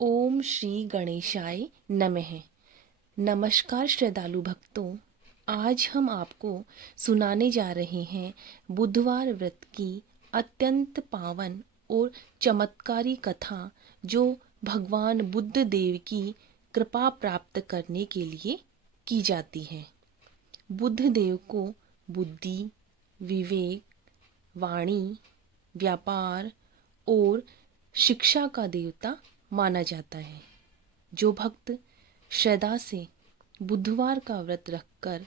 ओम श्री गणेशाय नमः। नमस्कार श्रद्धालु भक्तों, आज हम आपको सुनाने जा रहे हैं बुधवार व्रत की अत्यंत पावन और चमत्कारी कथा, जो भगवान बुद्ध देव की कृपा प्राप्त करने के लिए की जाती है। बुद्ध देव को बुद्धि, विवेक, वाणी, व्यापार और शिक्षा का देवता माना जाता है। जो भक्त श्रद्धा से बुधवार का व्रत रखकर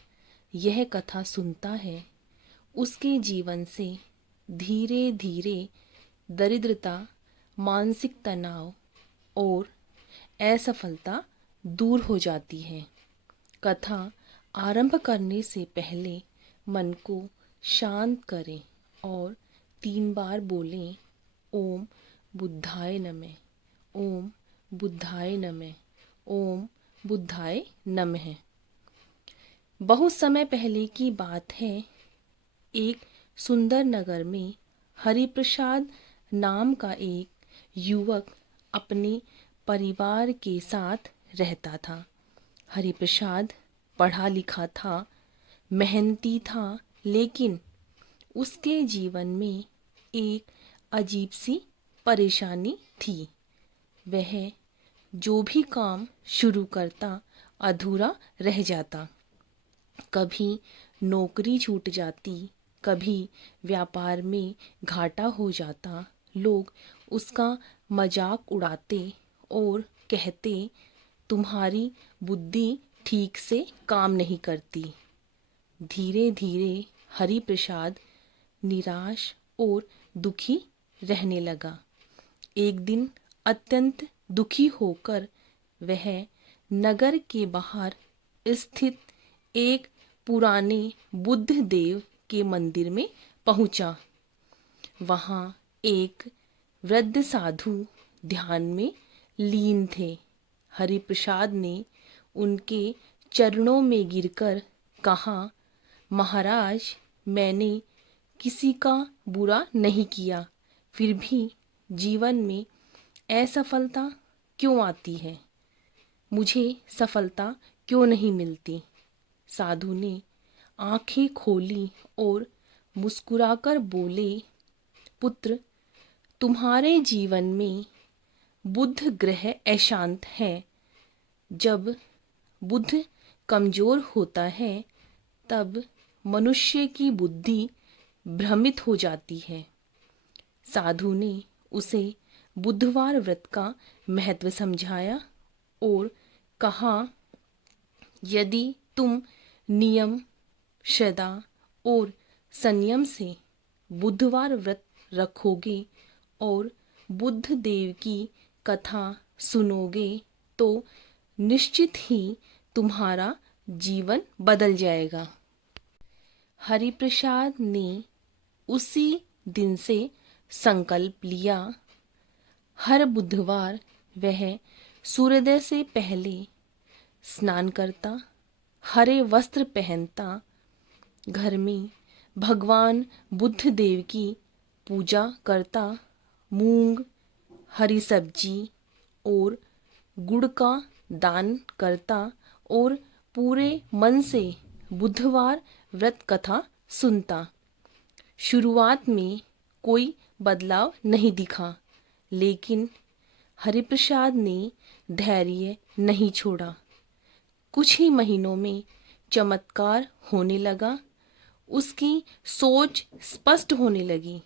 यह कथा सुनता है, उसके जीवन से धीरे धीरे दरिद्रता, मानसिक तनाव और असफलता दूर हो जाती है। कथा आरंभ करने से पहले मन को शांत करें और 3 बार बोलें, ओम बुद्धाय नमः, ओम बुद्धाय नमः, ओम बुद्धाय नमः। बहुत समय पहले की बात है। एक सुंदर नगर में हरिप्रसाद नाम का एक युवक अपने परिवार के साथ रहता था। हरिप्रसाद पढ़ा लिखा था, मेहनती था, लेकिन उसके जीवन में एक अजीब सी परेशानी थी। वह जो भी काम शुरू करता अधूरा रह जाता। कभी नौकरी छूट जाती, कभी व्यापार में घाटा हो जाता। लोग उसका मजाक उड़ाते और कहते, तुम्हारी बुद्धि ठीक से काम नहीं करती। धीरे धीरे हरिप्रसाद निराश और दुखी रहने लगा। एक दिन अत्यंत दुखी होकर वह नगर के बाहर स्थित एक पुराने बुद्ध देव के मंदिर में पहुंचा। वहां एक वृद्ध साधु ध्यान में लीन थे। हरिप्रसाद ने उनके चरणों में गिरकर कहा, महाराज, मैंने किसी का बुरा नहीं किया, फिर भी जीवन में असफलता क्यों आती है? मुझे सफलता क्यों नहीं मिलती? साधु ने आंखें खोली और मुस्कुराकर बोले, पुत्र, तुम्हारे जीवन में बुध ग्रह अशांत है। जब बुध कमजोर होता है, तब मनुष्य की बुद्धि भ्रमित हो जाती है। साधु ने उसे बुधवार व्रत का महत्व समझाया और कहा, यदि तुम नियम, श्रद्धा और संयम से बुधवार व्रत रखोगे और बुद्ध देव की कथा सुनोगे, तो निश्चित ही तुम्हारा जीवन बदल जाएगा। हरिप्रसाद ने उसी दिन से संकल्प लिया। हर बुधवार वह सूर्योदय से पहले स्नान करता, हरे वस्त्र पहनता, घर में भगवान बुद्ध देव की पूजा करता, मूंग, हरी सब्जी और गुड़ का दान करता और पूरे मन से बुधवार व्रत कथा सुनता। शुरुआत में कोई बदलाव नहीं दिखा, लेकिन हरिप्रसाद ने धैर्य नहीं छोड़ा। कुछ ही महीनों में चमत्कार होने लगा। उसकी सोच स्पष्ट होने लगी,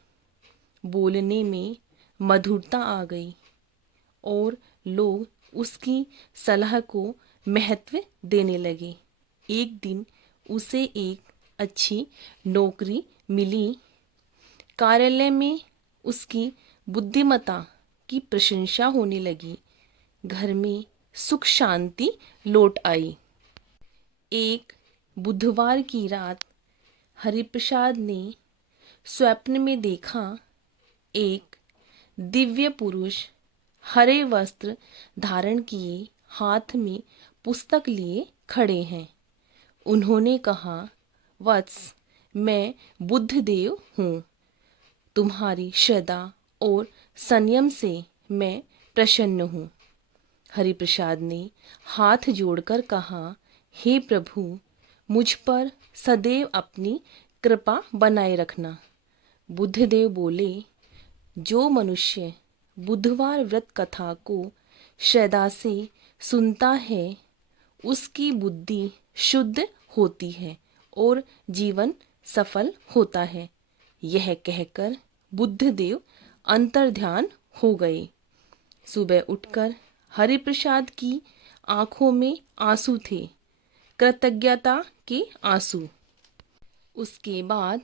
बोलने में मधुरता आ गई और लोग उसकी सलाह को महत्व देने लगे। एक दिन उसे एक अच्छी नौकरी मिली। कार्यालय में उसकी बुद्धिमत्ता की प्रशंसा होने लगी। घर में सुख शांति लौट आई। एक बुधवार की रात हरिप्रसाद ने स्वप्न में देखा, एक दिव्य पुरुष हरे वस्त्र धारण किए, हाथ में पुस्तक लिए खड़े हैं। उन्होंने कहा, वत्स, मैं बुद्ध देव हूँ। तुम्हारी श्रद्धा और संयम से मैं प्रसन्न हूँ। हरिप्रसाद ने हाथ जोड़कर कहा, हे प्रभु, मुझ पर सदैव अपनी कृपा बनाए रखना। बुद्धदेव बोले, जो मनुष्य बुधवार व्रत कथा को श्रद्धा से सुनता है उसकी बुद्धि शुद्ध होती है और जीवन सफल होता है। यह कहकर बुद्धदेव अंतर्ध्यान हो गए। सुबह उठकर हरिप्रसाद की आंखों में आंसू थे, कृतज्ञता के आंसू। उसके बाद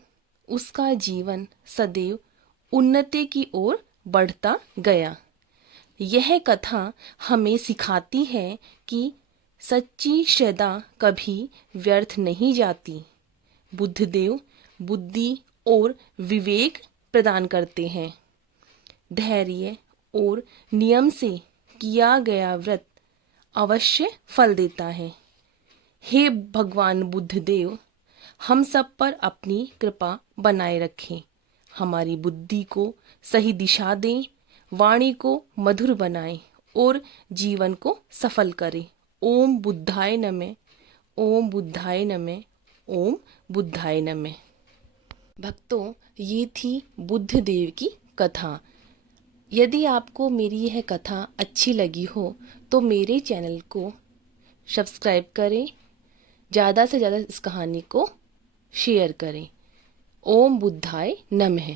उसका जीवन सदैव उन्नति की ओर बढ़ता गया। यह कथा हमें सिखाती है कि सच्ची श्रद्धा कभी व्यर्थ नहीं जाती। बुद्धदेव बुद्धि और विवेक प्रदान करते हैं। धैर्य और नियम से किया गया व्रत अवश्य फल देता है। हे भगवान बुद्धदेव, हम सब पर अपनी कृपा बनाए रखें, हमारी बुद्धि को सही दिशा दें, वाणी को मधुर बनाएं और जीवन को सफल करें। ओम बुद्धाय नमः, ओम बुद्धाय नमः, ओम बुद्धाय नमः। भक्तों, ये थी बुद्धदेव की कथा। यदि आपको मेरी यह कथा अच्छी लगी हो तो मेरे चैनल को सब्सक्राइब करें, ज़्यादा से ज़्यादा इस कहानी को शेयर करें। ओम बुद्धाय नमः।